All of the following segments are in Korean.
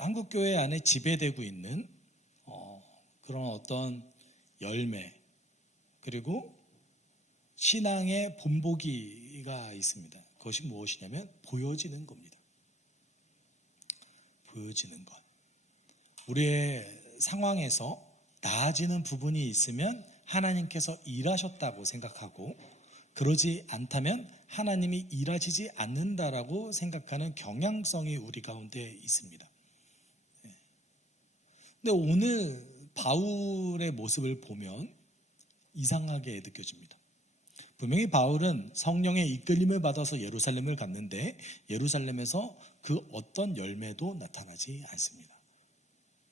한국 교회 안에 지배되고 있는 그런 어떤 열매, 그리고 신앙의 본보기가 있습니다. 그것이 무엇이냐면 보여지는 겁니다. 보여지는 것. 우리의 상황에서 나아지는 부분이 있으면 하나님께서 일하셨다고 생각하고, 그러지 않다면 하나님이 일하시지 않는다라고 생각하는 경향성이 우리 가운데 있습니다. 근데 오늘 바울의 모습을 보면 이상하게 느껴집니다. 분명히 바울은 성령의 이끌림을 받아서 예루살렘을 갔는데 예루살렘에서 그 어떤 열매도 나타나지 않습니다.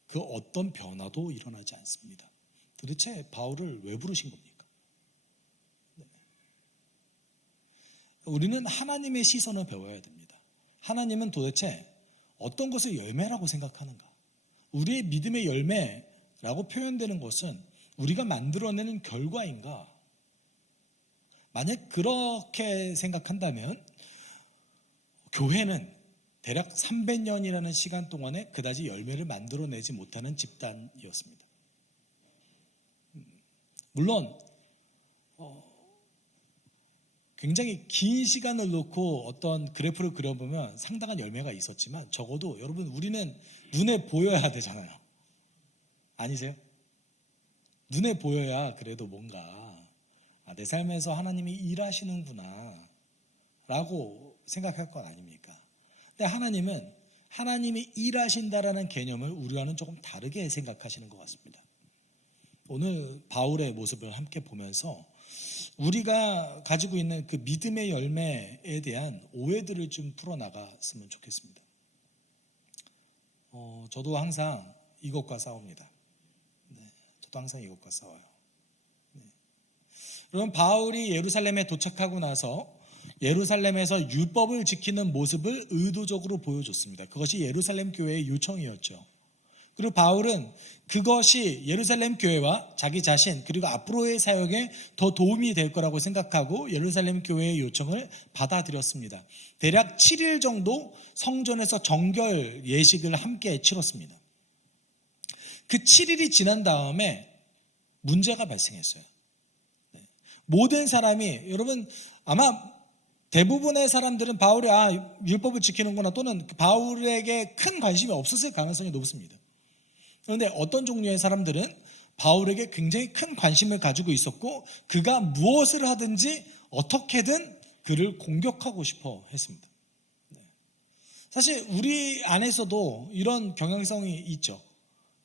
그 어떤 변화도 일어나지 않습니다. 도대체 바울을 왜 부르신 겁니까? 우리는 하나님의 시선을 배워야 됩니다. 하나님은 도대체 어떤 것을 열매라고 생각하는가? 우리의 믿음의 열매라고 표현되는 것은 우리가 만들어내는 결과인가? 만약 그렇게 생각한다면 교회는 대략 300년이라는 시간 동안에 그다지 열매를 만들어내지 못하는 집단이었습니다. 물론 굉장히 긴 시간을 놓고 어떤 그래프를 그려보면 상당한 열매가 있었지만, 적어도 여러분, 우리는 눈에 보여야 되잖아요. 아니세요? 눈에 보여야 그래도 뭔가 내 삶에서 하나님이 일하시는구나 라고 생각할 것 아닙니까? 근데 하나님은 하나님이 일하신다라는 개념을 우리와는 조금 다르게 생각하시는 것 같습니다. 오늘 바울의 모습을 함께 보면서 우리가 가지고 있는 그 믿음의 열매에 대한 오해들을 좀 풀어나갔으면 좋겠습니다. 저도 항상 이것과 싸웁니다. 저도 항상 이것과 싸워요. 그럼 바울이 예루살렘에 도착하고 나서 예루살렘에서 율법을 지키는 모습을 의도적으로 보여줬습니다. 그것이 예루살렘 교회의 요청이었죠. 그리고 바울은 그것이 예루살렘 교회와 자기 자신, 그리고 앞으로의 사역에 더 도움이 될 거라고 생각하고 예루살렘 교회의 요청을 받아들였습니다. 대략 7일 정도 성전에서 정결 예식을 함께 치렀습니다. 그 7일이 지난 다음에 문제가 발생했어요. 모든 사람이, 여러분, 아마 대부분의 사람들은 바울이 율법을 지키는구나, 또는 바울에게 큰 관심이 없었을 가능성이 높습니다. 그런데 어떤 종류의 사람들은 바울에게 굉장히 큰 관심을 가지고 있었고, 그가 무엇을 하든지 어떻게든 그를 공격하고 싶어 했습니다. 사실 우리 안에서도 이런 경향성이 있죠.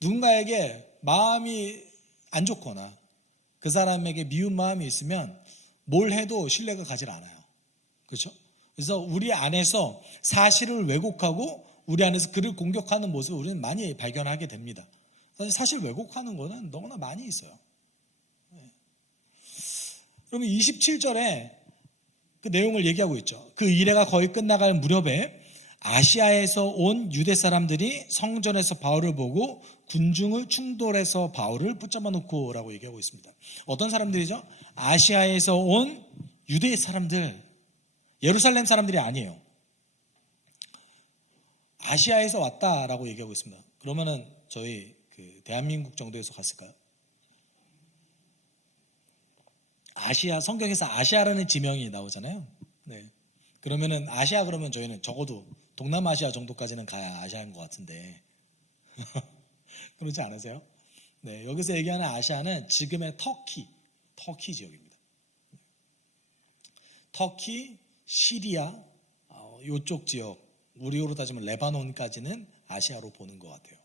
누군가에게 마음이 안 좋거나 그 사람에게 미운 마음이 있으면 뭘 해도 신뢰가 가질 않아요. 그렇죠? 그래서 우리 안에서 사실을 왜곡하고 우리 안에서 그를 공격하는 모습을 우리는 많이 발견하게 됩니다. 사실 왜곡하는 거는 너무나 많이 있어요. 그러면 27절에 그 내용을 얘기하고 있죠. 그 일회가 거의 끝나갈 무렵에 아시아에서 온 유대 사람들이 성전에서 바울을 보고 군중을 충돌해서 바울을 붙잡아 놓고 라고 얘기하고 있습니다. 어떤 사람들이죠? 아시아에서 온 유대 사람들, 예루살렘 사람들이 아니에요. 아시아에서 왔다라고 얘기하고 있습니다. 그러면은 저희 대한민국 정도에서 갔을까요? 아시아, 성경에서 아시아라는 지명이 나오잖아요. 네. 그러면은 아시아 그러면 저희는 적어도 동남아시아 정도까지는 가야 아시아인 것 같은데 그렇지 않으세요? 네, 여기서 얘기하는 아시아는 지금의 터키 지역입니다. 터키, 시리아, 이쪽 지역, 우리로 따지면 레바논까지는 아시아로 보는 것 같아요.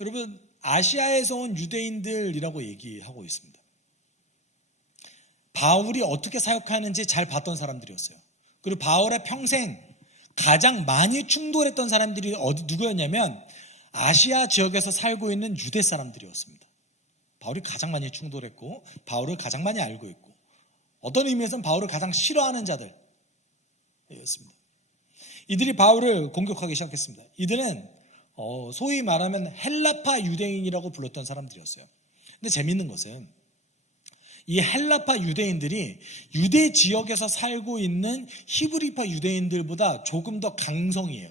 여러분, 아시아에서 온 유대인들이라고 얘기하고 있습니다. 바울이 어떻게 사역하는지 잘 봤던 사람들이었어요. 그리고 바울의 평생 가장 많이 충돌했던 사람들이 누구였냐면 아시아 지역에서 살고 있는 유대 사람들이었습니다. 바울이 가장 많이 충돌했고 바울을 가장 많이 알고 있고, 어떤 의미에서는 바울을 가장 싫어하는 자들이었습니다. 이들이 바울을 공격하기 시작했습니다. 이들은 소위 말하면 헬라파 유대인이라고 불렀던 사람들이었어요. 근데 재밌는 것은 이 헬라파 유대인들이 유대 지역에서 살고 있는 히브리파 유대인들보다 조금 더 강성이에요.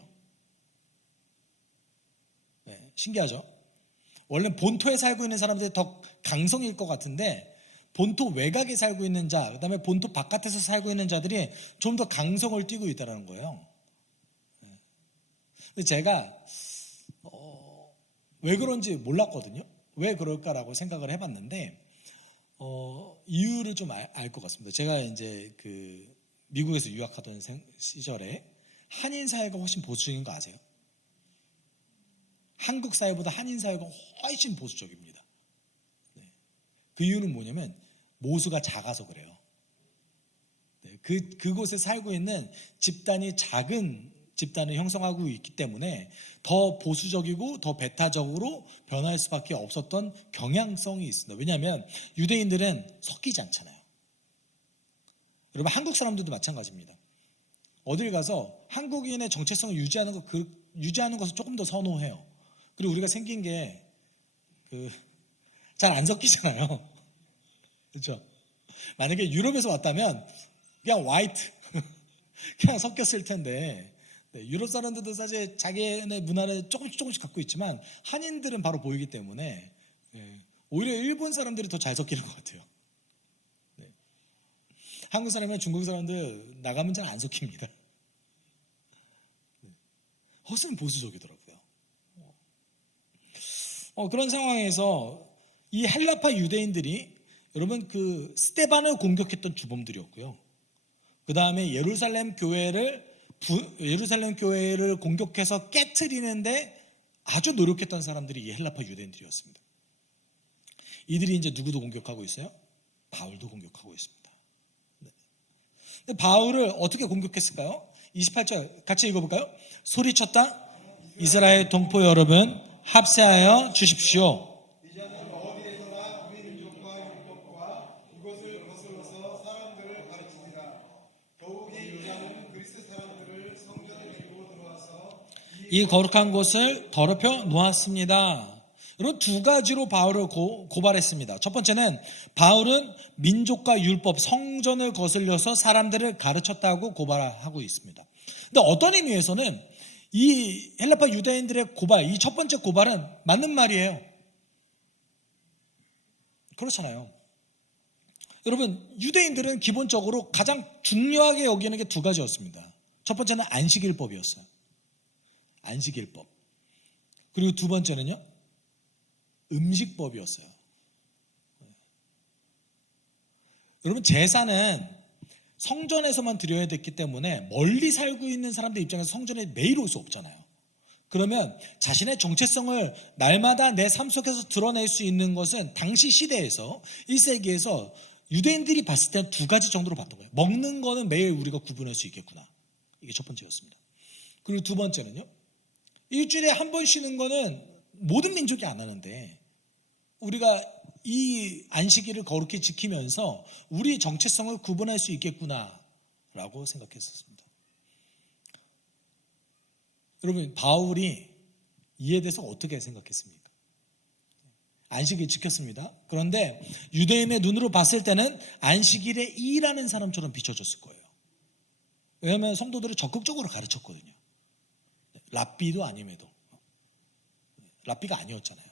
네, 신기하죠? 원래 본토에 살고 있는 사람들이 더 강성일 것 같은데 본토 외곽에 살고 있는 자, 그다음에 본토 바깥에서 살고 있는 자들이 좀 더 강성을 띠고 있다는 거예요. 근데 제가 왜 그런지 몰랐거든요. 왜 그럴까라고 생각을 해봤는데 이유를 좀 알 것 같습니다. 제가 이제 그 미국에서 유학하던 시절에 한인 사회가 훨씬 보수적인 거 아세요? 한국 사회보다 한인 사회가 훨씬 보수적입니다. 네. 그 이유는 뭐냐면 모수가 작아서 그래요. 네. 그곳에 살고 있는 집단이 작은 집단을 형성하고 있기 때문에 더 보수적이고 더 배타적으로 변할 수밖에 없었던 경향성이 있습니다. 왜냐하면 유대인들은 섞이지 않잖아요. 여러분 한국 사람들도 마찬가지입니다. 어딜 가서 한국인의 정체성을 유지하는 것을 조금 더 선호해요. 그리고 우리가 생긴 게 잘 안 섞이잖아요. 그렇죠? 만약에 유럽에서 왔다면 그냥 화이트 그냥 섞였을 텐데 유럽 사람들도 사실 자기네 문화를 조금씩 갖고 있지만 한인들은 바로 보이기 때문에 오히려 일본 사람들이 더 잘 섞이는 것 같아요. 한국 사람이나 중국 사람들 나가면 잘 안 섞입니다. 훨씬 보수적이더라고요. 그런 상황에서 이 헬라파 유대인들이 여러분 그 스데반을 공격했던 주범들이었고요. 그 다음에 예루살렘 교회를 공격해서 깨트리는데 아주 노력했던 사람들이 이 헬라파 유대인들이었습니다. 이들이 이제 누구도 공격하고 있어요? 바울도 공격하고 있습니다. 근데 바울을 어떻게 공격했을까요? 28절 같이 읽어볼까요? 소리쳤다. 이스라엘 동포 여러분 합세하여 주십시오. 이제는 어디에서나 우리 민족과 율법과 이것을 거슬러서 사람들을 가르칩니다. 더욱이 이제는 그리스 사람들을 성전에 데리고 들어와서 이 거룩한 곳을 더럽혀 놓았습니다. 여러분 두 가지로 바울을 고발했습니다. 첫 번째는 바울은 민족과 율법, 성전을 거슬려서 사람들을 가르쳤다고 고발하고 있습니다. 근데 어떤 의미에서는 이 헬라파 유대인들의 고발, 이 첫 번째 고발은 맞는 말이에요. 그렇잖아요. 여러분 유대인들은 기본적으로 가장 중요하게 여기는 게 두 가지였습니다. 첫 번째는 안식일법이었어요. 안식일법. 그리고 두 번째는요. 음식법이었어요. 여러분 제사는 성전에서만 드려야 됐기 때문에 멀리 살고 있는 사람들 입장에서 성전에 매일 올 수 없잖아요. 그러면 자신의 정체성을 날마다 내 삶 속에서 드러낼 수 있는 것은 당시 시대에서 1세기에서 유대인들이 봤을 때 두 가지 정도로 봤던 거예요. 먹는 거는 매일 우리가 구분할 수 있겠구나. 이게 첫 번째였습니다. 그리고 두 번째는요. 일주일에 한 번 쉬는 거는 모든 민족이 안 하는데 우리가 이 안식일을 거룩히 지키면서 우리 정체성을 구분할 수 있겠구나라고 생각했었습니다. 여러분 바울이 이에 대해서 어떻게 생각했습니까? 안식일 지켰습니다. 그런데 유대인의 눈으로 봤을 때는 안식일에 일하는 사람처럼 비춰졌을 거예요. 왜냐하면 성도들을 적극적으로 가르쳤거든요. 랍비도 아님에도. 랍비가 아니었잖아요.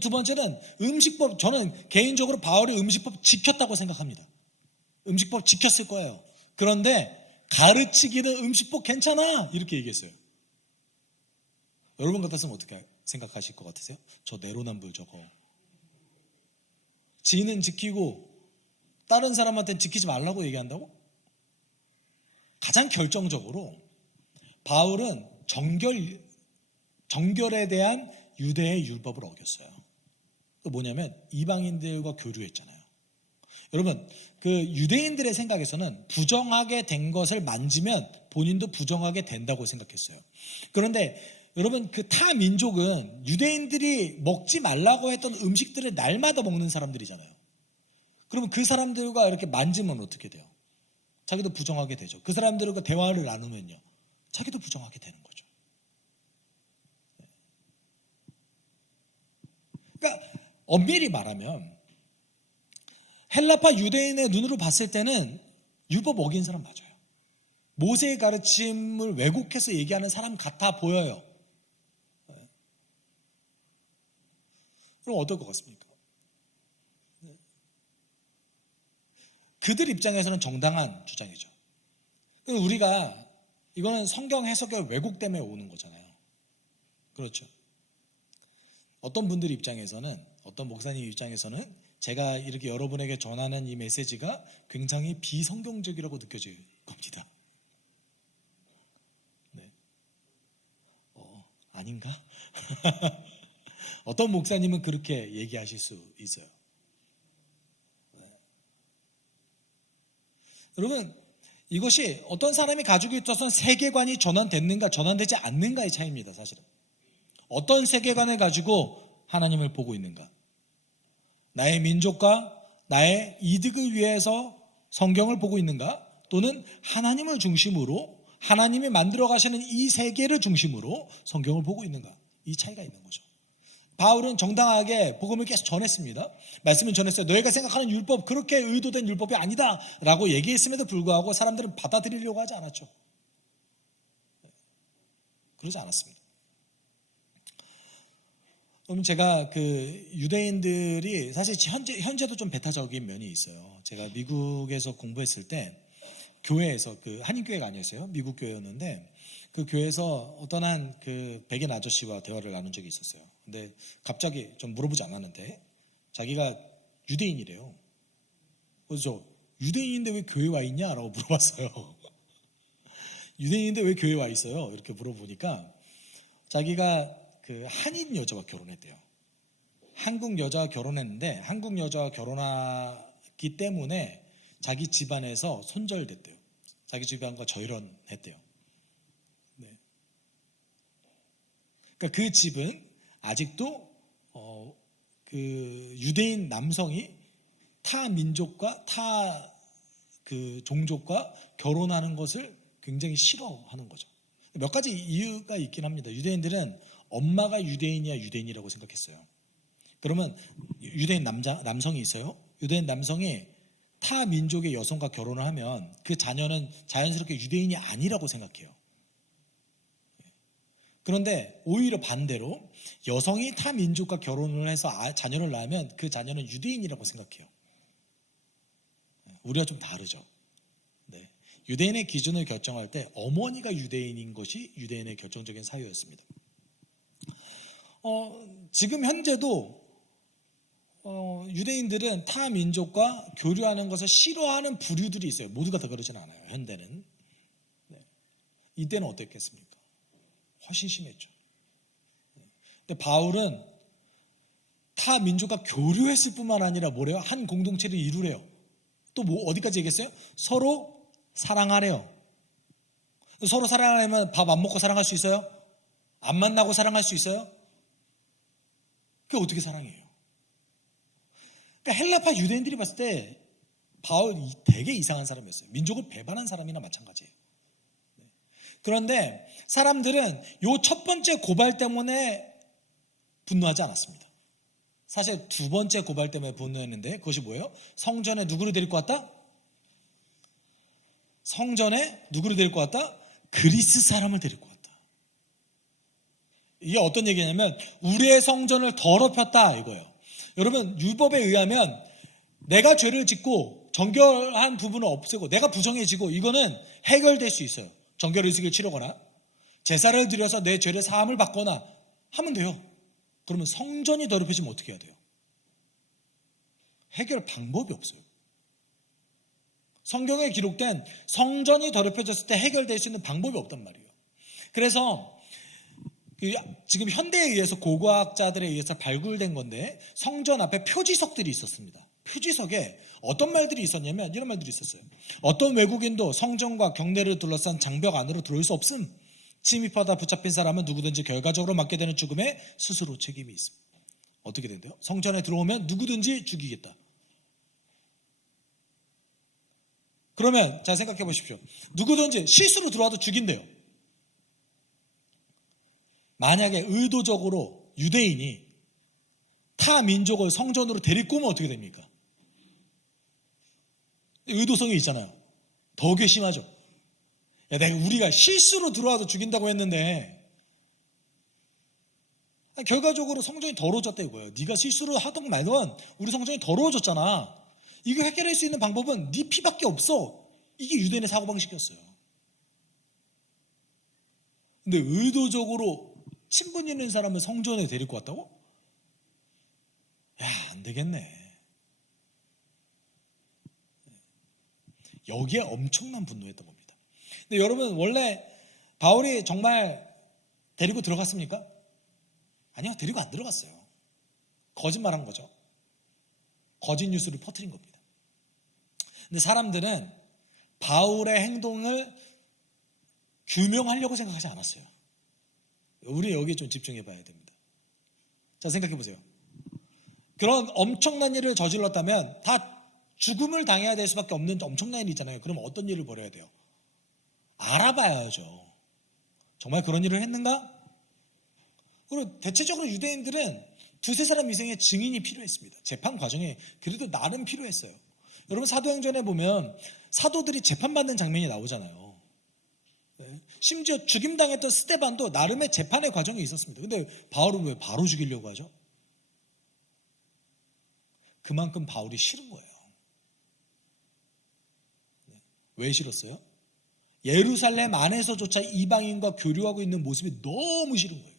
두 번째는 음식법. 저는 개인적으로 바울이 음식법 지켰다고 생각합니다. 음식법 지켰을 거예요. 그런데 가르치기는 음식법 괜찮아 이렇게 얘기했어요. 여러분 같았으면 어떻게 생각하실 것 같으세요? 저 내로남불 저거 지는 지키고 다른 사람한테는 지키지 말라고 얘기한다고? 가장 결정적으로 바울은 정결에 대한 유대의 율법을 어겼어요. 그 뭐냐면 이방인들과 교류했잖아요. 여러분 그 유대인들의 생각에서는 부정하게 된 것을 만지면 본인도 부정하게 된다고 생각했어요. 그런데 여러분 그 타 민족은 유대인들이 먹지 말라고 했던 음식들을 날마다 먹는 사람들이잖아요. 그러면 그 사람들과 이렇게 만지면 어떻게 돼요? 자기도 부정하게 되죠. 그 사람들과 대화를 나누면요. 자기도 부정하게 되는 거죠. 그러니까 엄밀히 말하면 헬라파 유대인의 눈으로 봤을 때는 율법 어긴 사람 맞아요. 모세의 가르침을 왜곡해서 얘기하는 사람 같아 보여요. 그럼 어떨 것 같습니까? 그들 입장에서는 정당한 주장이죠. 우리가 이거는 성경 해석의 왜곡 때문에 오는 거잖아요. 그렇죠. 어떤 분들 입장에서는, 어떤 목사님 입장에서는 제가 이렇게 여러분에게 전하는 이 메시지가 굉장히 비성경적이라고 느껴질 겁니다. 네. 아닌가? 어떤 목사님은 그렇게 얘기하실 수 있어요. 네. 여러분, 이것이 어떤 사람이 가지고 있어서 세계관이 전환됐는가 전환되지 않는가의 차이입니다. 사실은 어떤 세계관을 가지고 하나님을 보고 있는가, 나의 민족과 나의 이득을 위해서 성경을 보고 있는가, 또는 하나님을 중심으로 하나님이 만들어 가시는 이 세계를 중심으로 성경을 보고 있는가, 이 차이가 있는 거죠. 바울은 정당하게 복음을 계속 전했습니다. 말씀을 전했어요. 너희가 생각하는 율법, 그렇게 의도된 율법이 아니다 라고 얘기했음에도 불구하고 사람들은 받아들이려고 하지 않았죠. 그러지 않았습니다. 그럼 제가 그 유대인들이 사실 현재도 좀 배타적인 면이 있어요. 제가 미국에서 공부했을 때 교회에서, 그 한인교회가 아니었어요. 미국 교회였는데 그 교회에서 어떤 한 그 백인 아저씨와 대화를 나눈 적이 있었어요. 근데 갑자기 좀 물어보지 않았는데 자기가 유대인이래요. 그래서 유대인인데 왜 교회 와 있냐? 라고 물어봤어요. 유대인인데 왜 교회 와 있어요? 이렇게 물어보니까 자기가 그 한인 여자와 결혼했대요. 한국 여자와 결혼했는데 한국 여자와 결혼하기 때문에 자기 집안에서 손절됐대요. 자기 집안과 저혈혼했대요. 네. 그러니까 그 집은 아직도 그 유대인 남성이 타 민족과 타 그 종족과 결혼하는 것을 굉장히 싫어하는 거죠. 몇 가지 이유가 있긴 합니다. 유대인들은 엄마가 유대인이야 유대인이라고 생각했어요. 그러면 유대인 남성이 있어요. 유대인 남성이 타 민족의 여성과 결혼을 하면 그 자녀는 자연스럽게 유대인이 아니라고 생각해요. 그런데 오히려 반대로 여성이 타 민족과 결혼을 해서 자녀를 낳으면 그 자녀는 유대인이라고 생각해요. 우리가 좀 다르죠. 네. 유대인의 기준을 결정할 때 어머니가 유대인인 것이 유대인의 결정적인 사유였습니다. 지금 현재도 유대인들은 타 민족과 교류하는 것을 싫어하는 부류들이 있어요. 모두가 다 그러진 않아요. 현대는. 네. 이때는 어땠겠습니까? 훨씬 심했죠. 근데 바울은 타 민족과 교류했을 뿐만 아니라 뭐래요? 한 공동체를 이루래요. 또 뭐 어디까지 얘기했어요? 서로 사랑하래요. 서로 사랑하려면 밥 안 먹고 사랑할 수 있어요? 안 만나고 사랑할 수 있어요? 그게 어떻게 사랑해요? 그러니까 헬라파 유대인들이 봤을 때 바울이 되게 이상한 사람이었어요. 민족을 배반한 사람이나 마찬가지예요. 그런데 사람들은 요 첫 번째 고발 때문에 분노하지 않았습니다. 사실 두 번째 고발 때문에 분노했는데 그것이 뭐예요? 성전에 누구를 데리고 왔다? 성전에 누구를 데리고 왔다? 그리스 사람을 데리고 왔다. 이게 어떤 얘기냐면 우리의 성전을 더럽혔다 이거예요. 여러분, 율법에 의하면 내가 죄를 짓고 정결한 부분을 없애고 내가 부정해지고 이거는 해결될 수 있어요. 정결의식을 치르거나 제사를 드려서 내 죄를 사함을 받거나 하면 돼요. 그러면 성전이 더럽혀지면 어떻게 해야 돼요? 해결 방법이 없어요. 성경에 기록된 성전이 더럽혀졌을 때 해결될 수 있는 방법이 없단 말이에요. 그래서 지금 현대에 의해서 고고학자들에 의해서 발굴된 건데 성전 앞에 표지석들이 있었습니다. 표지석에 어떤 말들이 있었냐면 이런 말들이 있었어요. 어떤 외국인도 성전과 경내를 둘러싼 장벽 안으로 들어올 수 없음. 침입하다 붙잡힌 사람은 누구든지 결과적으로 맞게 되는 죽음에 스스로 책임이 있습니다. 어떻게 된대요? 성전에 들어오면 누구든지 죽이겠다. 그러면 잘 생각해 보십시오. 누구든지 실수로 들어와도 죽인대요. 만약에 의도적으로 유대인이 타 민족을 성전으로 데리고 오면 어떻게 됩니까? 의도성이 있잖아요. 더 괘씸하죠. 야, 우리가 실수로 들어와도 죽인다고 했는데 결과적으로 성전이 더러워졌다 이거예요. 네가 실수로 하던 말던 우리 성전이 더러워졌잖아. 이거 해결할 수 있는 방법은 네 피밖에 없어. 이게 유대인의 사고방식이었어요. 근데 의도적으로 친분 있는 사람을 성전에 데리고 왔다고? 야, 안 되겠네. 여기에 엄청난 분노했던 겁니다. 근데 여러분, 원래 바울이 정말 데리고 들어갔습니까? 아니요, 데리고 안 들어갔어요. 거짓말한 거죠. 거짓 뉴스를 퍼뜨린 겁니다. 근데 사람들은 바울의 행동을 규명하려고 생각하지 않았어요. 우리 여기에 좀 집중해 봐야 됩니다. 자, 생각해 보세요. 그런 엄청난 일을 저질렀다면 다 죽음을 당해야 될 수밖에 없는 엄청난 일이잖아요. 그럼 어떤 일을 벌여야 돼요? 알아봐야죠. 정말 그런 일을 했는가? 그리고 대체적으로 유대인들은 두세 사람 이상의 증인이 필요했습니다. 재판 과정에 그래도 나름 필요했어요. 여러분, 사도행전에 보면 사도들이 재판받는 장면이 나오잖아요. 심지어 죽임당했던 스데반도 나름의 재판의 과정이 있었습니다. 근데 바울은 왜 바로 죽이려고 하죠? 그만큼 바울이 싫은 거예요. 왜 싫었어요? 예루살렘 안에서조차 이방인과 교류하고 있는 모습이 너무 싫은 거예요.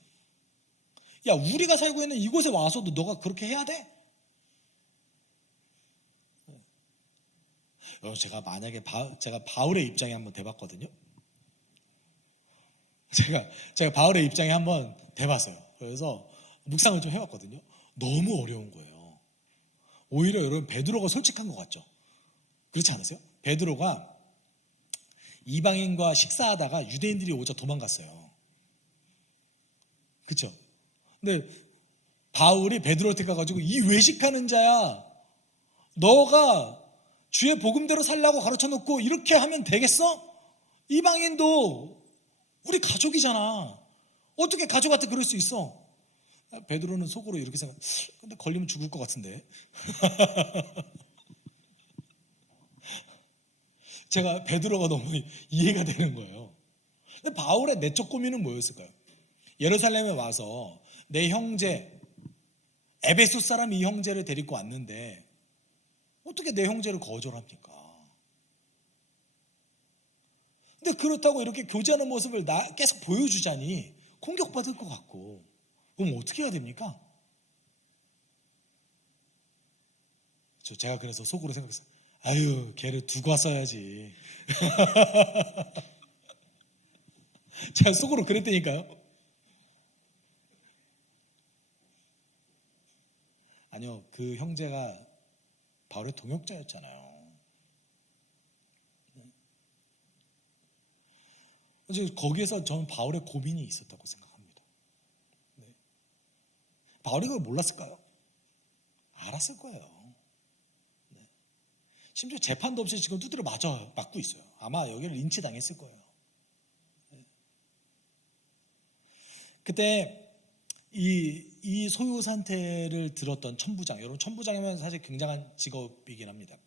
야, 우리가 살고 있는 이곳에 와서도 너가 그렇게 해야 돼? 제가 만약에 제가 바울의 입장에 한번 대봤거든요. 제가 바울의 입장에 한번 대봤어요. 그래서 묵상을 좀 해봤거든요. 너무 어려운 거예요. 오히려 여러분, 베드로가 솔직한 것 같죠? 그렇지 않으세요? 베드로가 이방인과 식사하다가 유대인들이 오자 도망갔어요. 그렇죠? 근데 바울이 베드로한테 가가지고 이 외식하는 자야, 너가 주의 복음대로 살라고 가르쳐놓고 이렇게 하면 되겠어? 이방인도 우리 가족이잖아. 어떻게 가족한테 그럴 수 있어? 베드로는 속으로 이렇게 생각, 근데 걸리면 죽을 것 같은데. 제가 베드로가 너무 이해가 되는 거예요. 근데 바울의 내적 고민은 뭐였을까요? 예루살렘에 와서 내 형제, 에베소 사람 이 형제를 데리고 왔는데 어떻게 내 형제를 거절합니까? 근데 그렇다고 이렇게 교제하는 모습을 계속 보여주자니 공격받을 것 같고, 그럼 어떻게 해야 됩니까? 제가 그래서 속으로 생각했어요. 아유, 걔를 두고 왔어야지. 제가 속으로 그랬다니까요. 아니요, 그 형제가 바울의 동역자였잖아요. 거기에서 저는 바울의 고민이 있었다고 생각합니다. 바울이 그걸 몰랐을까요? 알았을 거예요. 심지어 재판도 없이 지금 두드려 맞고 있어요. 아마 여기를 린치 당했을 거예요. 그때 이 소요 상태를 들었던 천부장, 여러분, 천부장이면 사실 굉장한 직업이긴 합니다.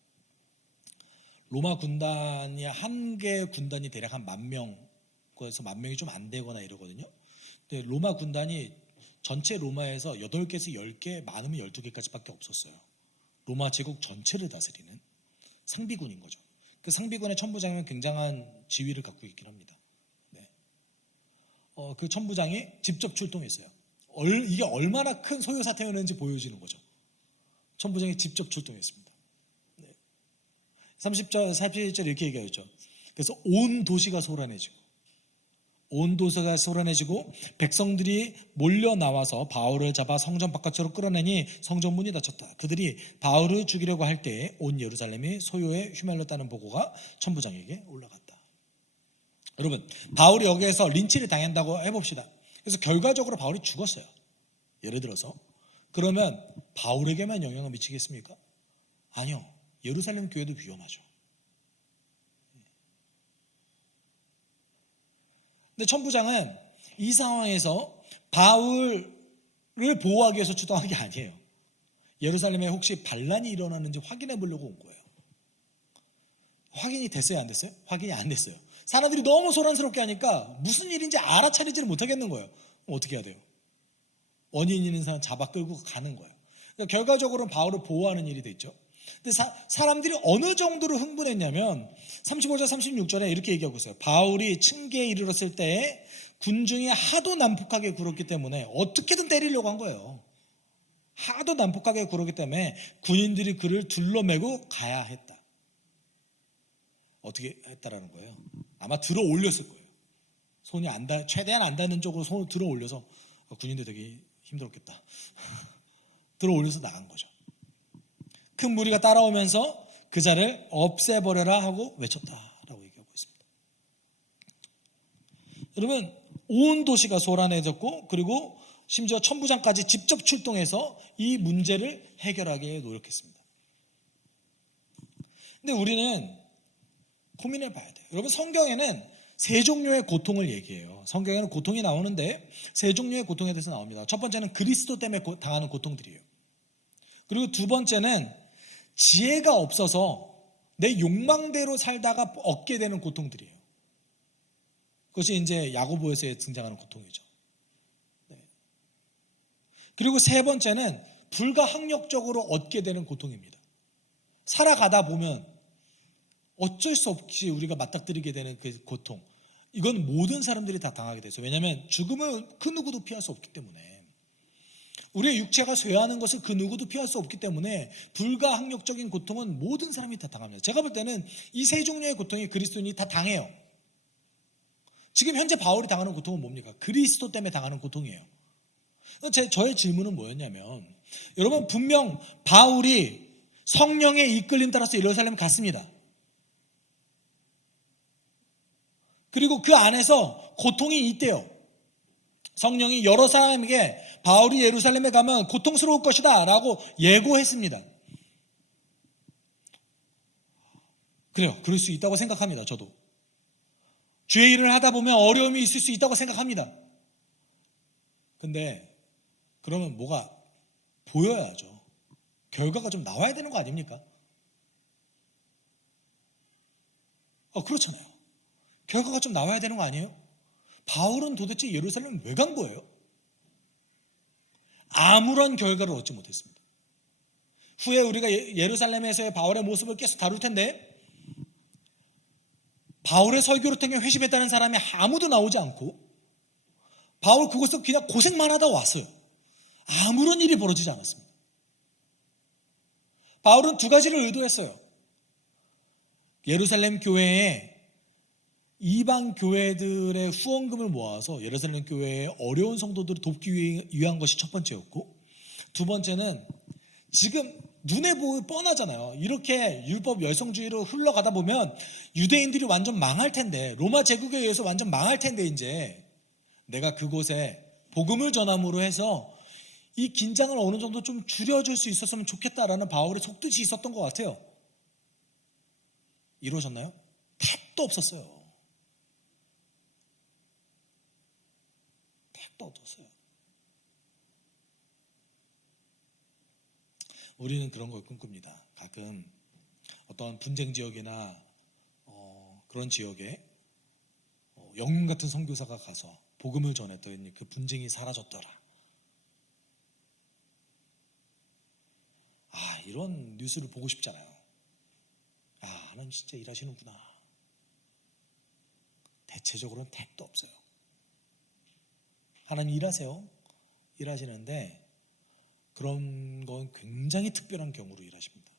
로마 군단이 한 개 군단이 대략 한 10,000명, 그래서 10,000명이 좀 안 되거나 이러거든요. 근데 로마 군단이 전체 로마에서 8개에서 10개, 많으면 12개까지밖에 없었어요. 로마 제국 전체를 다스리는 상비군인 거죠. 그 상비군의 천부장이면 굉장한 지위를 갖고 있긴 합니다. 네. 그 천부장이 직접 출동했어요. 이게 얼마나 큰 소요 사태였는지 보여지는 거죠. 천부장이 직접 출동했습니다. 네. 30절, 41절 이렇게 얘기하죠. 그래서 온 도시가 소란해지고 백성들이 몰려 나와서 바울을 잡아 성전 바깥으로 끌어내니 성전문이 닫혔다. 그들이 바울을 죽이려고 할 때에 온 예루살렘이 소요에 휘말렸다는 보고가 천부장에게 올라갔다. 여러분, 바울이 여기에서 린치를 당한다고 해봅시다. 그래서 결과적으로 바울이 죽었어요. 예를 들어서. 그러면 바울에게만 영향을 미치겠습니까? 아니요. 예루살렘 교회도 위험하죠. 근데 천부장은 이 상황에서 바울을 보호하기 위해서 출동한 게 아니에요. 예루살렘에 혹시 반란이 일어나는지 확인해 보려고 온 거예요. 확인이 됐어요, 안 됐어요? 확인이 안 됐어요. 사람들이 너무 소란스럽게 하니까 무슨 일인지 알아차리지를 못하겠는 거예요. 그럼 어떻게 해야 돼요? 원인 있는 사람 잡아 끌고 가는 거예요. 그러니까 결과적으로는 바울을 보호하는 일이 됐죠. 근데 사람들이 어느 정도로 흥분했냐면 35절 36절에 이렇게 얘기하고 있어요. 바울이 층계에 이르렀을 때에 군중이 하도 난폭하게 굴었기 때문에 어떻게든 때리려고 한 거예요. 하도 난폭하게 굴었기 때문에 군인들이 그를 둘러매고 가야 했다. 어떻게 했다라는 거예요? 아마 들어 올렸을 거예요. 손이 최대한 안 닿는 쪽으로 손을 들어 올려서 군인들 되게 힘들었겠다. 들어 올려서 나간 거죠. 큰 무리가 따라오면서 그 자를 없애버려라 하고 외쳤다라고 얘기하고 있습니다. 여러분, 온 도시가 소란해졌고 그리고 심지어 천부장까지 직접 출동해서 이 문제를 해결하게 노력했습니다. 근데 우리는 고민해 봐야 돼요. 여러분, 성경에는 세 종류의 고통을 얘기해요. 성경에는 고통이 나오는데 세 종류의 고통에 대해서 나옵니다. 첫 번째는 그리스도 때문에 당하는 고통들이에요. 그리고 두 번째는 지혜가 없어서 내 욕망대로 살다가 얻게 되는 고통들이에요. 그것이 이제 야고보에서 등장하는 고통이죠. 네. 그리고 세 번째는 불가항력적으로 얻게 되는 고통입니다. 살아가다 보면 어쩔 수 없이 우리가 맞닥뜨리게 되는 그 고통, 이건 모든 사람들이 다 당하게 돼서, 왜냐하면 죽음은 그 누구도 피할 수 없기 때문에, 우리의 육체가 쇠하는 것을 그 누구도 피할 수 없기 때문에 불가항력적인 고통은 모든 사람이 다 당합니다. 제가 볼 때는 이 세 종류의 고통이 그리스도인이 다 당해요. 지금 현재 바울이 당하는 고통은 뭡니까? 그리스도 때문에 당하는 고통이에요. 저의 질문은 뭐였냐면, 여러분, 분명 바울이 성령의 이끌림 따라서 예루살렘 갔습니다. 그리고 그 안에서 고통이 있대요. 성령이 여러 사람에게 바울이 예루살렘에 가면 고통스러울 것이다 라고 예고했습니다. 그래요. 그럴 수 있다고 생각합니다. 저도. 주의 일을 하다 보면 어려움이 있을 수 있다고 생각합니다. 근데 그러면 뭐가 보여야죠. 결과가 좀 나와야 되는 거 아닙니까? 그렇잖아요. 결과가 좀 나와야 되는 거 아니에요? 바울은 도대체 예루살렘에 왜 간 거예요? 아무런 결과를 얻지 못했습니다. 후에 우리가 예루살렘에서의 바울의 모습을 계속 다룰 텐데, 바울의 설교를 통해 회심했다는 사람이 아무도 나오지 않고 바울 그곳에서 그냥 고생만 하다 왔어요. 아무런 일이 벌어지지 않았습니다. 바울은 두 가지를 의도했어요. 예루살렘 교회에 이방 교회들의 후원금을 모아서 예루살렘 교회의 어려운 성도들을 돕기 위한 것이 첫 번째였고, 두 번째는 지금 눈에 보이 뻔하잖아요. 이렇게 율법 열성주의로 흘러가다 보면 유대인들이 완전 망할 텐데, 로마 제국에 의해서 완전 망할 텐데, 이제 내가 그곳에 복음을 전함으로 해서 이 긴장을 어느 정도 좀 줄여줄 수 있었으면 좋겠다라는 바울의 속뜻이 있었던 것 같아요. 이루어졌나요? 택도 없었어요. 택도 없었어요. 우리는 그런 걸 꿈꿉니다. 가끔 어떤 분쟁 지역이나 그런 지역에 영웅 같은 선교사가 가서 복음을 전했더니 그 분쟁이 사라졌더라. 이런 뉴스를 보고 싶잖아요. 하나님 진짜 일하시는구나. 대체적으로는 택도 없어요. 하나님 일하세요. 일하시는데 그런 건 굉장히 특별한 경우로 일하십니다.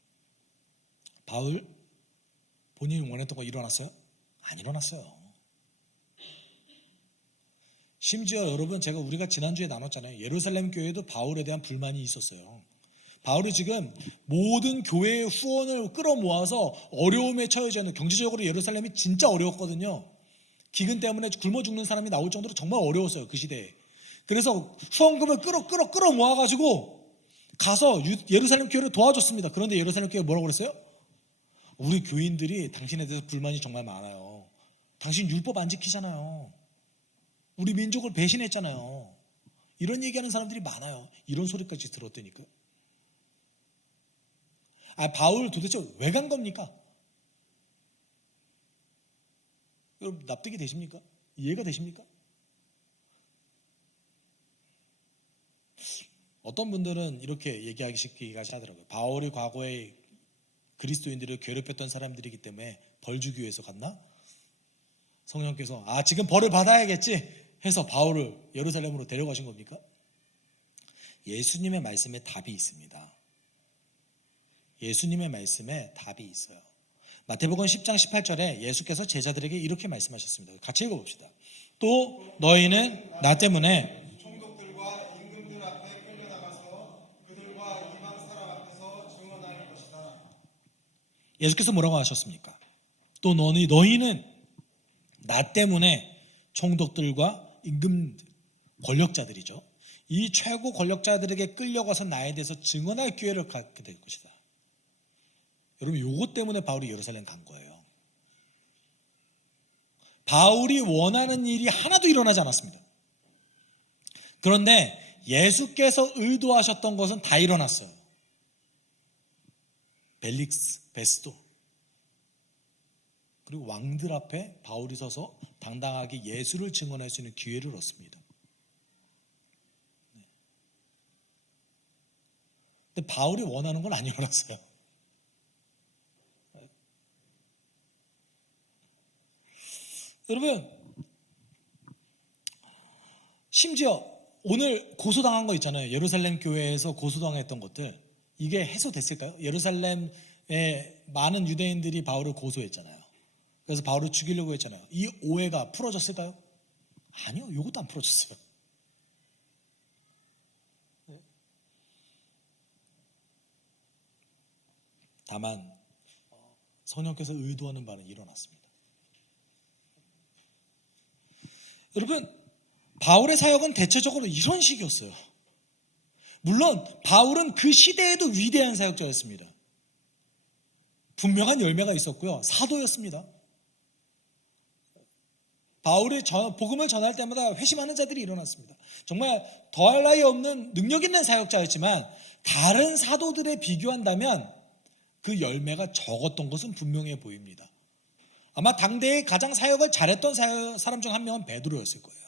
바울 본인이 원했던 거 일어났어요? 안 일어났어요. 심지어 여러분, 우리가 지난주에 나눴잖아요. 예루살렘 교회도 바울에 대한 불만이 있었어요. 바울이 지금 모든 교회의 후원을 끌어모아서 어려움에 처해져 있는, 경제적으로 예루살렘이 진짜 어려웠거든요. 기근 때문에 굶어 죽는 사람이 나올 정도로 정말 어려웠어요, 그 시대에. 그래서 후원금을 끌어 모아가지고 가서 예루살렘 교회를 도와줬습니다. 그런데 예루살렘 교회가 뭐라고 그랬어요? 우리 교인들이 당신에 대해서 불만이 정말 많아요. 당신 율법 안 지키잖아요. 우리 민족을 배신했잖아요. 이런 얘기하는 사람들이 많아요. 이런 소리까지 들었다니까요. 바울 도대체 왜 간 겁니까? 여러분 납득이 되십니까? 이해가 되십니까? 어떤 분들은 이렇게 얘기하기까지 하더라고요. 바울이 과거에 그리스도인들을 괴롭혔던 사람들이기 때문에 벌 주기 위해서 갔나? 성령께서 지금 벌을 받아야겠지 해서 바울을 예루살렘으로 데려가신 겁니까? 예수님의 말씀에 답이 있습니다. 예수님의 말씀에 답이 있어요. 마태복음 10장 18절에 예수께서 제자들에게 이렇게 말씀하셨습니다. 같이 읽어봅시다. 또 너희는 나 때문에 총독들과 임금들 앞에 끌려나가서 그들과 이방 사람 앞에서 증언할 것이다. 예수께서 뭐라고 하셨습니까? 또 너희는 나 때문에 총독들과 임금 권력자들이죠. 이 최고 권력자들에게 끌려가서 나에 대해서 증언할 기회를 갖게 될 것이다. 여러분 요것 때문에 바울이 예루살렘 간 거예요. 바울이 원하는 일이 하나도 일어나지 않았습니다. 그런데 예수께서 의도하셨던 것은 다 일어났어요. 벨릭스, 베스도 그리고 왕들 앞에 바울이 서서 당당하게 예수를 증언할 수 있는 기회를 얻습니다. 근데 바울이 원하는 건 안 일어났어요. 여러분 심지어 오늘 고소당한 거 있잖아요. 예루살렘 교회에서 고소당했던 것들 이게 해소됐을까요? 예루살렘의 많은 유대인들이 바울을 고소했잖아요. 그래서 바울을 죽이려고 했잖아요. 이 오해가 풀어졌을까요? 아니요. 이것도 안 풀어졌어요. 다만 성령께서 의도하는 바는 일어났습니다. 여러분 바울의 사역은 대체적으로 이런 식이었어요. 물론 바울은 그 시대에도 위대한 사역자였습니다. 분명한 열매가 있었고요. 사도였습니다. 바울이 복음을 전할 때마다 회심하는 자들이 일어났습니다. 정말 더할 나위 없는 능력 있는 사역자였지만 다른 사도들에 비교한다면 그 열매가 적었던 것은 분명해 보입니다. 아마 당대에 가장 사역을 잘했던 사람 중 한 명은 베드로였을 거예요.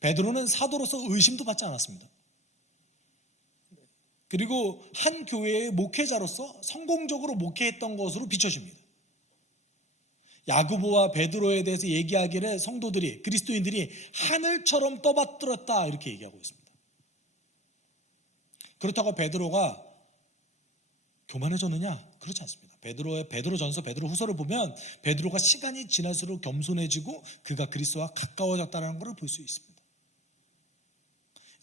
베드로는 사도로서 의심도 받지 않았습니다. 그리고 한 교회의 목회자로서 성공적으로 목회했던 것으로 비춰집니다. 야고보와 베드로에 대해서 얘기하기를 성도들이 그리스도인들이 하늘처럼 떠받들었다 이렇게 얘기하고 있습니다. 그렇다고 베드로가 교만해졌느냐? 그렇지 않습니다. 베드로전서, 베드로후서를 보면 베드로가 시간이 지날수록 겸손해지고 그가 그리스도와 가까워졌다는 것을 볼 수 있습니다.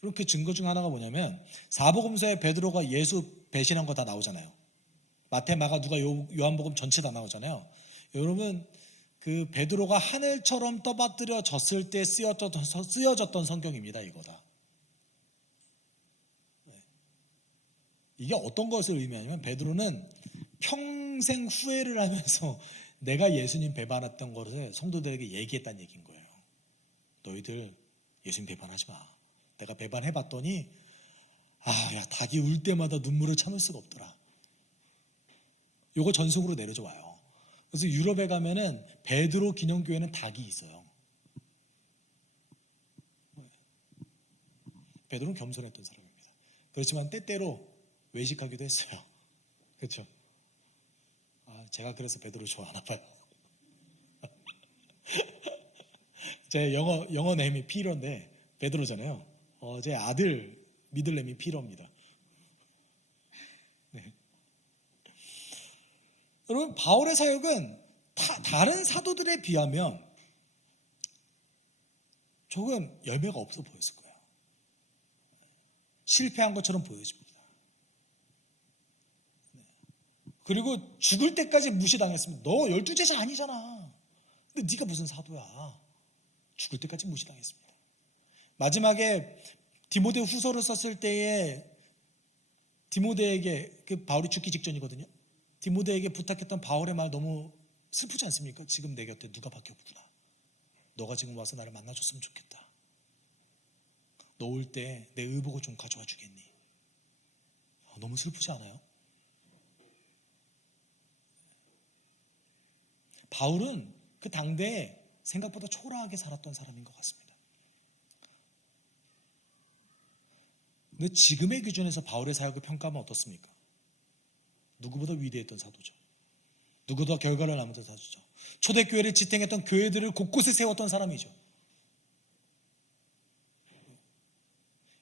이렇게 증거 중 하나가 뭐냐면 사복음서에 베드로가 예수 배신한 거 다 나오잖아요. 마태, 마가, 누가, 요한복음 전체 다 나오잖아요. 여러분 그 베드로가 하늘처럼 떠받들여졌을 때 쓰여졌던 성경입니다. 이거다. 이게 어떤 것을 의미하냐면 베드로는 평생 후회를 하면서 내가 예수님 배반했던 것을 성도들에게 얘기했다는 얘기인 거예요. 너희들 예수님 배반하지 마. 내가 배반해봤더니 야 닭이 울 때마다 눈물을 참을 수가 없더라. 요거 전속으로 내려져 와요. 그래서 유럽에 가면은 베드로 기념교회는 닭이 있어요. 베드로는 겸손했던 사람입니다. 그렇지만 때때로 외식하기도 했어요. 그렇죠? 제가 그래서 베드로 좋아하나 봐요. 제 영어 네임이 피터인데 베드로잖아요. 제 아들 미들네임이 피터입니다. 네. 여러분 바울의 사역은 다른 사도들에 비하면 조금 열매가 없어 보였을 거예요. 실패한 것처럼 보여집니다. 그리고 죽을 때까지 무시당했습니다. 너 12제자 아니잖아. 근데 네가 무슨 사도야. 죽을 때까지 무시당했습니다. 마지막에 디모데 후서를 썼을 때에 디모데에게 바울이 죽기 직전이거든요. 디모데에게 부탁했던 바울의 말 너무 슬프지 않습니까? 지금 내 곁에 누가 밖에 없구나. 너가 지금 와서 나를 만나줬으면 좋겠다. 너 올 때 내 의복을 좀 가져와 주겠니? 너무 슬프지 않아요? 바울은 그 당대에 생각보다 초라하게 살았던 사람인 것 같습니다. 근데 지금의 기준에서 바울의 사역을 평가하면 어떻습니까? 누구보다 위대했던 사도죠. 누구보다 결과를 남겼던 사도죠. 초대교회를 지탱했던 교회들을 곳곳에 세웠던 사람이죠.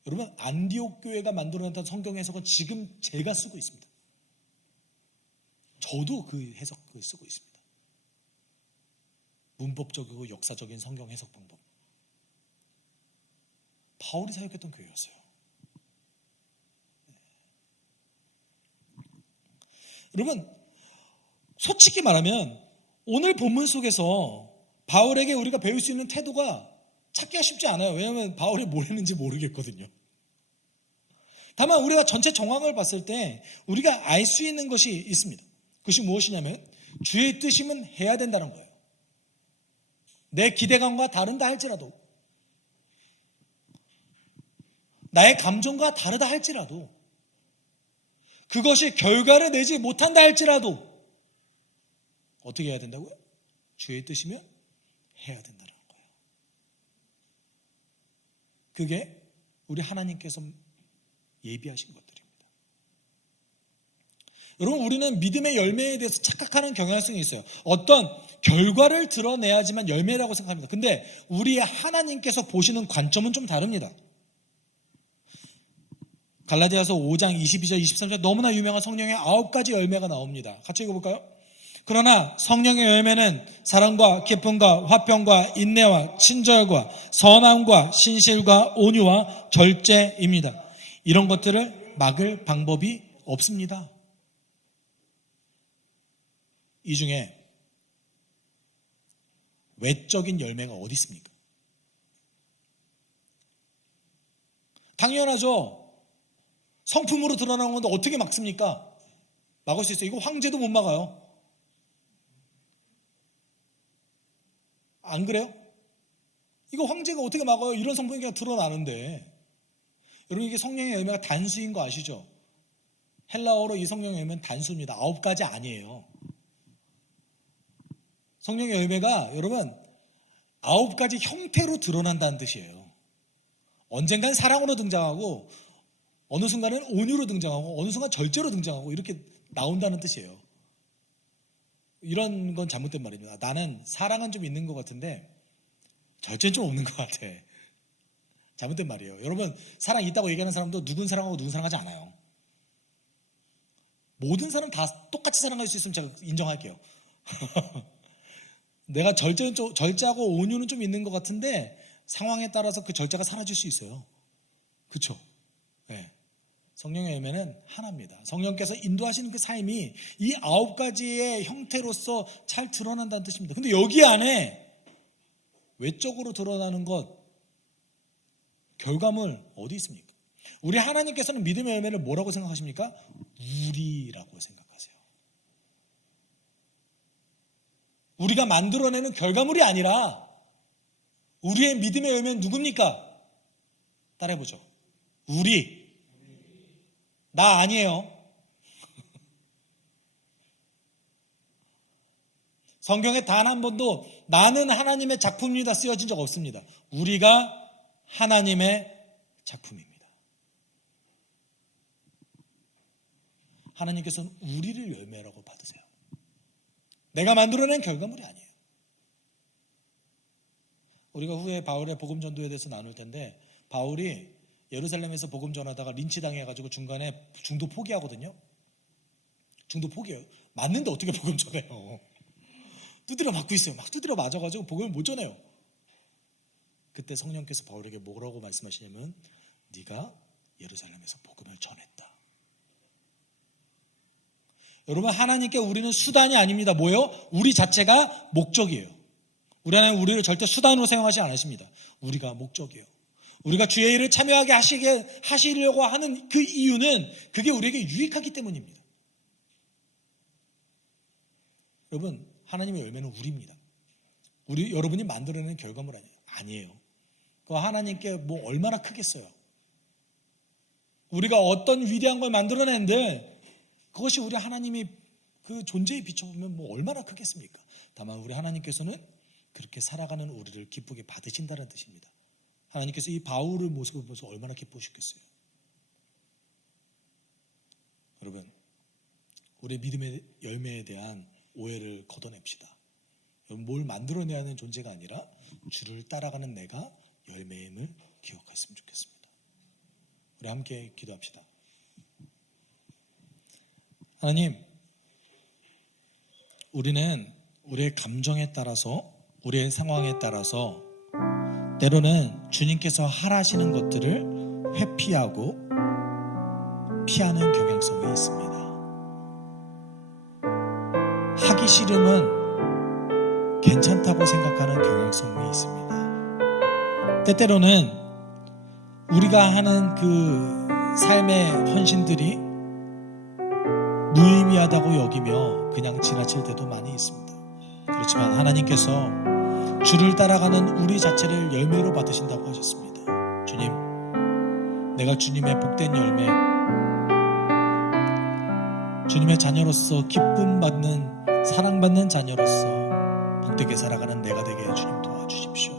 여러분, 안디옥 교회가 만들어냈던 성경 해석은 지금 제가 쓰고 있습니다. 저도 그 해석을 쓰고 있습니다. 문법적이고 역사적인 성경 해석 방법. 바울이 사역했던 교회였어요. 여러분, 솔직히 말하면 오늘 본문 속에서 바울에게 우리가 배울 수 있는 태도가 찾기가 쉽지 않아요. 왜냐하면 바울이 뭘 했는지 모르겠거든요. 다만 우리가 전체 정황을 봤을 때 우리가 알 수 있는 것이 있습니다. 그것이 무엇이냐면 주의 뜻이면 해야 된다는 거예요. 내 기대감과 다른다 할지라도, 나의 감정과 다르다 할지라도, 그것이 결과를 내지 못한다 할지라도 어떻게 해야 된다고요? 주의 뜻이면 해야 된다는 거예요. 그게 우리 하나님께서 예비하신 것들입니다. 여러분, 우리는 믿음의 열매에 대해서 착각하는 경향성이 있어요. 어떤 결과를 드러내야지만 열매라고 생각합니다. 근데 우리 하나님께서 보시는 관점은 좀 다릅니다. 갈라디아서 5장 22절 23절 너무나 유명한 성령의 9가지 열매가 나옵니다. 같이 읽어볼까요? 그러나 성령의 열매는 사랑과 기쁨과 화평과 인내와 친절과 선함과 신실과 온유와 절제입니다. 이런 것들을 막을 방법이 없습니다. 이 중에 외적인 열매가 어디 있습니까? 당연하죠. 성품으로 드러나는 건데 어떻게 막습니까? 막을 수 있어요. 이거 황제도 못 막아요. 안 그래요? 이거 황제가 어떻게 막아요? 이런 성품이 그냥 드러나는데. 여러분, 이게 성령의 열매가 단수인 거 아시죠? 헬라어로 이 성령의 열매는 단수입니다. 9가지 아니에요. 성령의 열매가 여러분 9가지 형태로 드러난다는 뜻이에요. 언젠간 사랑으로 등장하고 어느 순간은 온유로 등장하고 어느 순간 절제로 등장하고 이렇게 나온다는 뜻이에요. 이런 건 잘못된 말입니다. 나는 사랑은 좀 있는 것 같은데 절제는 좀 없는 것 같아. 잘못된 말이에요. 여러분, 사랑 있다고 얘기하는 사람도 누군 사랑하고 누군 사랑하지 않아요. 모든 사람 다 똑같이 사랑할 수 있으면 제가 인정할게요. 내가 절제하고 온유는 좀 있는 것 같은데 상황에 따라서 그 절제가 사라질 수 있어요. 그렇죠? 네. 성령의 열매는 하나입니다. 성령께서 인도하시는 그 삶이 이 9가지의 형태로서 잘 드러난다는 뜻입니다. 근데 여기 안에 외적으로 드러나는 것, 결과물 어디 있습니까? 우리 하나님께서는 믿음의 열매를 뭐라고 생각하십니까? 우리라고 생각하세요. 우리가 만들어내는 결과물이 아니라 우리의 믿음의 열매는 누굽니까? 따라해보죠. 우리. 나 아니에요. 성경에 단 한 번도 나는 하나님의 작품입니다 쓰여진 적 없습니다. 우리가 하나님의 작품입니다. 하나님께서는 우리를 열매라고 받으세요. 내가 만들어낸 결과물이 아니에요. 우리가 후에 바울의 복음 전도에 대해서 나눌 텐데 바울이 예루살렘에서 복음 전하다가 린치당해가지고 중간에 중도 포기하거든요. 중도 포기해요. 맞는데 어떻게 복음 전해요? 두드려 맞고 있어요. 막 두드려 맞아가지고 복음을 못 전해요. 그때 성령께서 바울에게 뭐라고 말씀하시냐면 네가 예루살렘에서 복음을 전했다. 여러분, 하나님께 우리는 수단이 아닙니다. 뭐예요? 우리 자체가 목적이에요. 우리 하나님 우리를 절대 수단으로 사용하지 않으십니다. 우리가 목적이에요. 우리가 주의 일을 참여하게 하시려고 하는 그 이유는 그게 우리에게 유익하기 때문입니다. 여러분, 하나님의 열매는 우리입니다. 여러분이 만들어내는 결과물 아니에요. 그 하나님께 뭐 얼마나 크겠어요. 우리가 어떤 위대한 걸 만들어내는데 그것이 우리 하나님이 그 존재에 비춰보면 뭐 얼마나 크겠습니까? 다만 우리 하나님께서는 그렇게 살아가는 우리를 기쁘게 받으신다는 뜻입니다. 하나님께서 이 바울의 모습을 보면서 얼마나 기쁘셨겠어요. 여러분, 우리 믿음의 열매에 대한 오해를 걷어냅시다. 뭘 만들어내야 하는 존재가 아니라 주를 따라가는 내가 열매임을 기억했으면 좋겠습니다. 우리 함께 기도합시다. 하나님, 우리는 우리의 감정에 따라서, 우리의 상황에 따라서 때로는 주님께서 하라시는 것들을 회피하고 피하는 경향성이 있습니다. 하기 싫으면 괜찮다고 생각하는 경향성이 있습니다. 때때로는 우리가 하는 그 삶의 헌신들이 무의미하다고 여기며 그냥 지나칠 때도 많이 있습니다. 그렇지만 하나님께서 주를 따라가는 우리 자체를 열매로 받으신다고 하셨습니다. 주님, 내가 주님의 복된 열매, 주님의 자녀로서 기쁨 받는, 사랑받는 자녀로서 복되게 살아가는 내가 되게 해 주님 도와주십시오.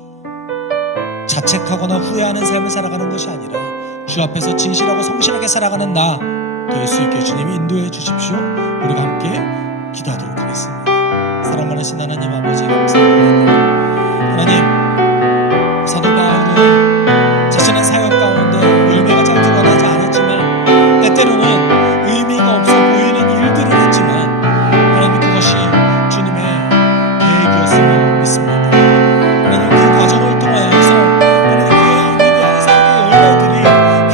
자책하거나 후회하는 삶을 살아가는 것이 아니라 주 앞에서 진실하고 성실하게 살아가는 나 될 수 있게 주님이 인도해 주십시오. 우리가 함께 기도하도록 하겠습니다. 사랑 많으신 하나님 아버지 감사합니다. 하나님, 사도 바울은 자신의 사역 가운데 열매가 잘 드러나지 않았지만 때때로는 의미가 없어 보이는 일들을 했지만 하나님, 그것이 주님의 계획이었음을 믿습니다. 하나님, 그 과정을 통하여서 하나님, 그의 위대한 삶의 열매들이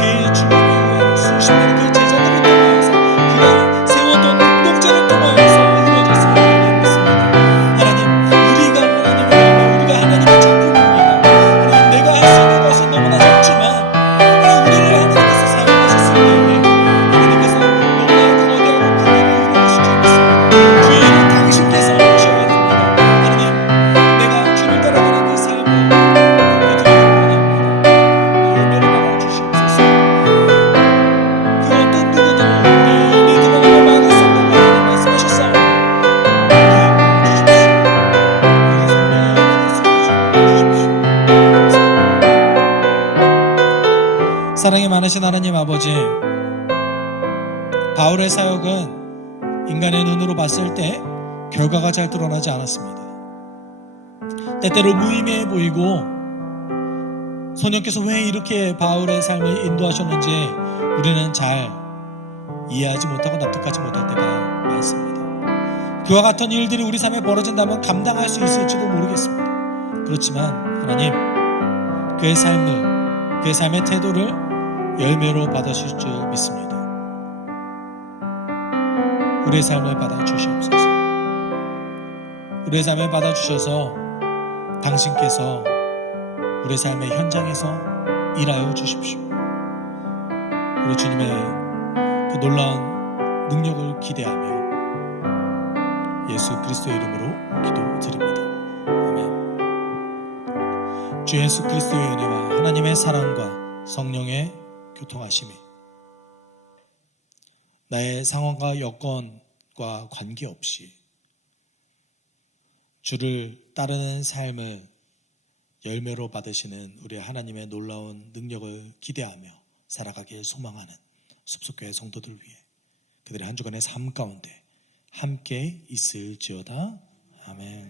그의 주변에 있는 수십 명의 그 제자들을 통하여서 그가 세웠던 공동체를 통하여서 이루어졌음을 믿습니다. 하나님, 우리가 하나님의 열매, 우리가 하나님의 작품입니다. 하나님, 내가 할 수 있는 것이 너무나 적지만 우리를 하나님께서 사용하셨을 때에 하나님께서 너무나 거대하고 큰 일을 이루어주실 줄 믿습니다. 주의 일은 당신께서 하셔야 됩니다. 하나님, 내가 주를 따라가는 그 삶을 드리기 원합니다. 열매를 받아주시옵소서. 그 어떤 누구도 우리 믿음을 막을 수 없다고 하나님 말씀하셨사오니 사랑이 많으신 하나님 아버지, 바울의 사역은 인간의 눈으로 봤을 때 결과가 잘 드러나지 않았습니다. 때때로 무의미해 보이고 성령께서 왜 이렇게 바울의 삶을 인도하셨는지 우리는 잘 이해하지 못하고 납득하지 못할 때가 많습니다. 그와 같은 일들이 우리 삶에 벌어진다면 감당할 수 있을지도 모르겠습니다. 그렇지만 하나님, 그의 삶을, 그의 삶의 태도를 열매로 받아주실 줄 믿습니다. 우리의 삶을 받아주시옵소서. 우리의 삶을 받아주셔서 당신께서 우리의 삶의 현장에서 일하여 주십시오. 우리 주님의 그 놀라운 능력을 기대하며 예수 그리스도의 이름으로 기도드립니다. 아멘. 주 예수 그리스도의 은혜와 하나님의 사랑과 성령의 교통하심이 나의 상황과 여건과 관계없이 주를 따르는 삶을 열매로 받으시는 우리 하나님의 놀라운 능력을 기대하며 살아가길 소망하는 숲속교회 성도들 위해 그들의 한 주간의 삶 가운데 함께 있을지어다. 아멘.